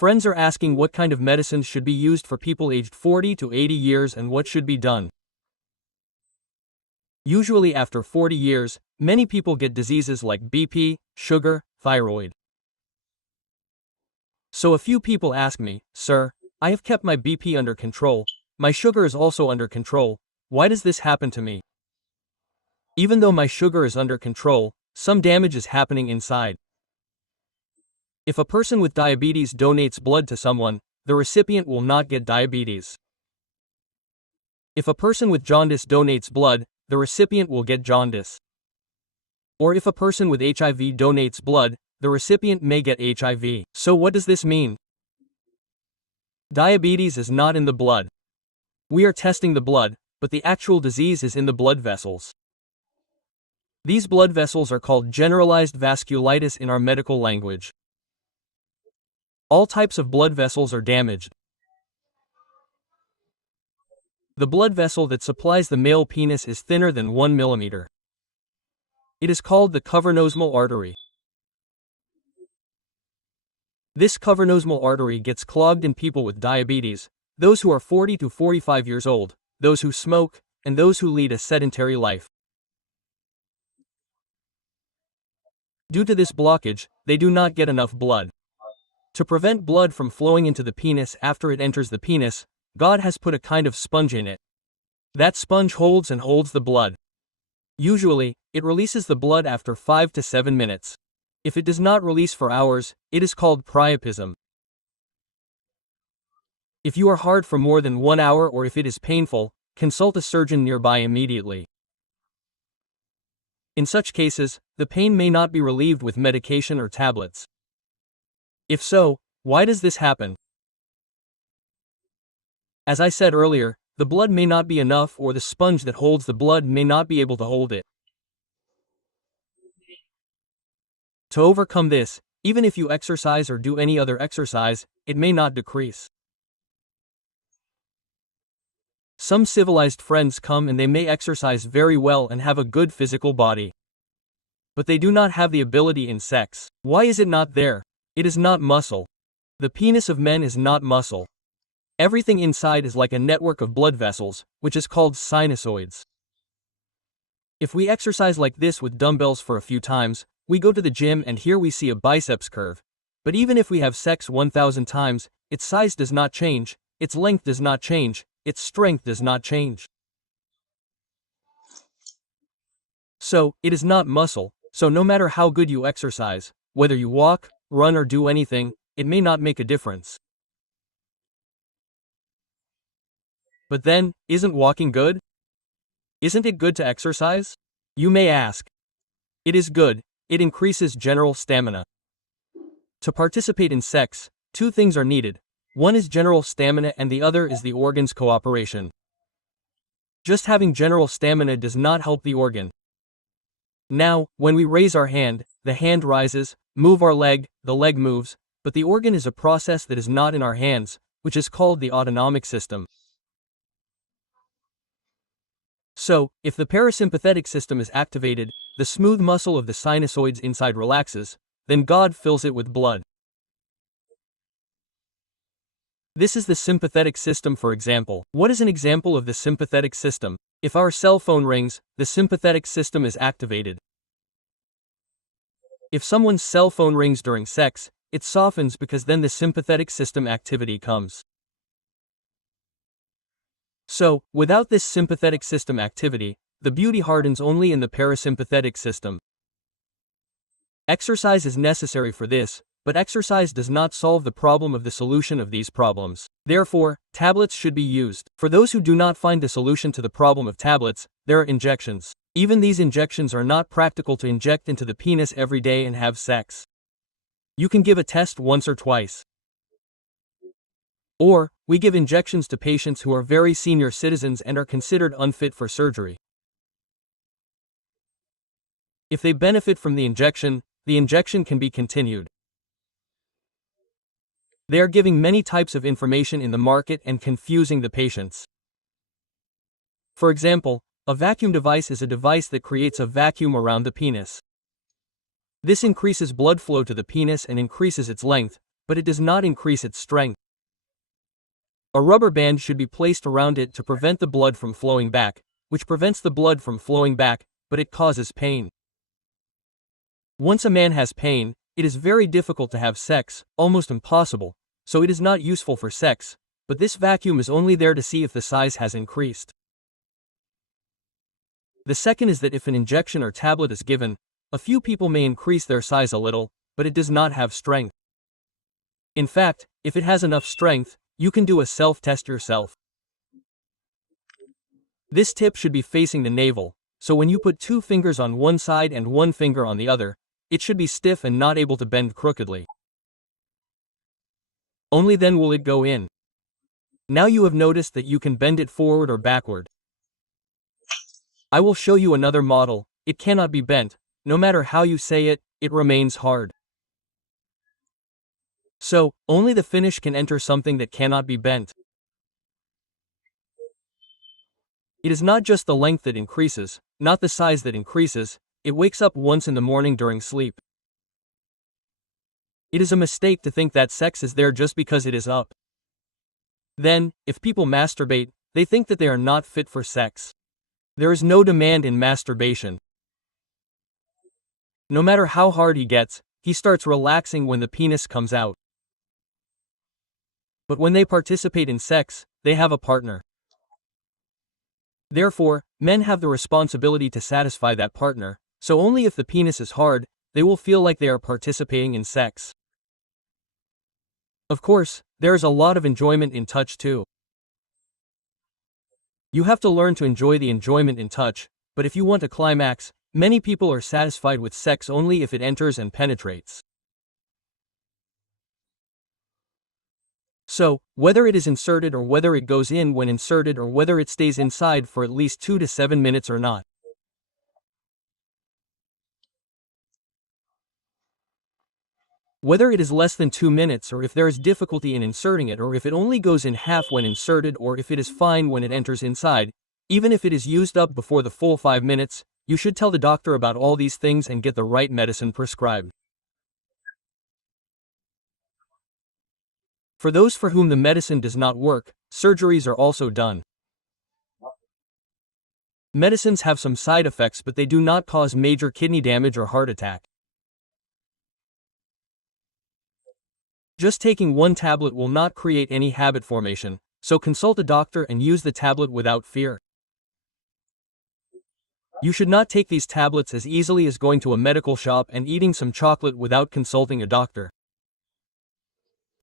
Friends are asking what kind of medicines should be used for people aged 40 to 80 years and what should be done. Usually after 40 years, many people get diseases like BP, sugar, thyroid. So a few people ask me, "Sir, I have kept my BP under control, my sugar is also under control, why does this happen to me?" Even though my sugar is under control, some damage is happening inside. If a person with diabetes donates blood to someone, the recipient will not get diabetes. If a person with jaundice donates blood, the recipient will get jaundice. Or if a person with HIV donates blood, the recipient may get HIV. So what does this mean? Diabetes is not in the blood. We are testing the blood, but the actual disease is in the blood vessels. These blood vessels are called generalized vasculitis in our medical language. All types of blood vessels are damaged. The blood vessel that supplies the male penis is thinner than 1 millimeter. It is called the cavernosal artery. This cavernosal artery gets clogged in people with diabetes, those who are 40 to 45 years old, those who smoke, and those who lead a sedentary life. Due to this blockage, they do not get enough blood. To prevent blood from flowing into the penis after it enters the penis, God has put a kind of sponge in it. That sponge holds the blood. Usually, it releases the blood after 5 to 7 minutes. If it does not release for hours, it is called priapism. If you are hard for more than 1 hour or if it is painful, consult a surgeon nearby immediately. In such cases, the pain may not be relieved with medication or tablets. If so, why does this happen? As I said earlier, the blood may not be enough or the sponge that holds the blood may not be able to hold it. To overcome this, even if you exercise or do any other exercise, it may not decrease. Some civilized friends come and they may exercise very well and have a good physical body. But they do not have the ability in sex. Why is it not there? It is not muscle. The penis of men is not muscle. Everything inside is like a network of blood vessels, which is called sinusoids. If we exercise like this with dumbbells for a few times, we go to the gym and here we see a biceps curve. But even if we have sex 1,000 times, its size does not change, its length does not change, its strength does not change. So, it is not muscle, so no matter how good you exercise, whether you walk, run or do anything, it may not make a difference. But then, isn't walking good? Isn't it good to exercise? You may ask. It is good, it increases general stamina. To participate in sex, two things are needed. One is general stamina and the other is the organ's cooperation. Just having general stamina does not help the organ. Now, when we raise our hand, the hand rises, move our leg, the leg moves, but the organ is a process that is not in our hands, which is called the autonomic system. So, if the parasympathetic system is activated, the smooth muscle of the sinusoids inside relaxes, then God fills it with blood. This is the sympathetic system, for example. What is an example of the sympathetic system? If our cell phone rings, the sympathetic system is activated. If someone's cell phone rings during sex, it softens because then the sympathetic system activity comes. So, without this sympathetic system activity, the beauty hardens only in the parasympathetic system. Exercise is necessary for this, but exercise does not solve the problem of the solution of these problems. Therefore, tablets should be used. For those who do not find the solution to the problem of tablets, there are injections. Even these injections are not practical to inject into the penis every day and have sex. You can give a test once or twice. Or, we give injections to patients who are very senior citizens and are considered unfit for surgery. If they benefit from the injection can be continued. They are giving many types of information in the market and confusing the patients. For example, a vacuum device is a device that creates a vacuum around the penis. This increases blood flow to the penis and increases its length, but it does not increase its strength. A rubber band should be placed around it to prevent the blood from flowing back, which prevents the blood from flowing back, but it causes pain. Once a man has pain, it is very difficult to have sex, almost impossible, so it is not useful for sex, but this vacuum is only there to see if the size has increased. The second is that if an injection or tablet is given, a few people may increase their size a little, but it does not have strength. In fact, if it has enough strength, you can do a self-test yourself. This tip should be facing the navel, so when you put 2 fingers on one side and 1 finger on the other, it should be stiff and not able to bend crookedly. Only then will it go in. Now you have noticed that you can bend it forward or backward. I will show you another model. It cannot be bent. No matter how you say it, it remains hard. So, only the finish can enter something that cannot be bent. It is not just the length that increases, not the size that increases, it wakes up once in the morning during sleep. It is a mistake to think that sex is there just because it is up. Then, if people masturbate, they think that they are not fit for sex. There is no demand in masturbation. No matter how hard he gets, he starts relaxing when the penis comes out. But when they participate in sex, they have a partner. Therefore, men have the responsibility to satisfy that partner, so only if the penis is hard, they will feel like they are participating in sex. Of course, there is a lot of enjoyment in touch too. You have to learn to enjoy the enjoyment in touch, but if you want a climax, many people are satisfied with sex only if it enters and penetrates. So, whether it is inserted or whether it goes in when inserted or whether it stays inside for at least 2 to 7 minutes or not. Whether it is less than 2 minutes or if there is difficulty in inserting it or if it only goes in half when inserted or if it is fine when it enters inside, even if it is used up before the full 5 minutes, you should tell the doctor about all these things and get the right medicine prescribed. For those for whom the medicine does not work, surgeries are also done. Medicines have some side effects, but they do not cause major kidney damage or heart attack. Just taking one tablet will not create any habit formation, so consult a doctor and use the tablet without fear. You should not take these tablets as easily as going to a medical shop and eating some chocolate without consulting a doctor.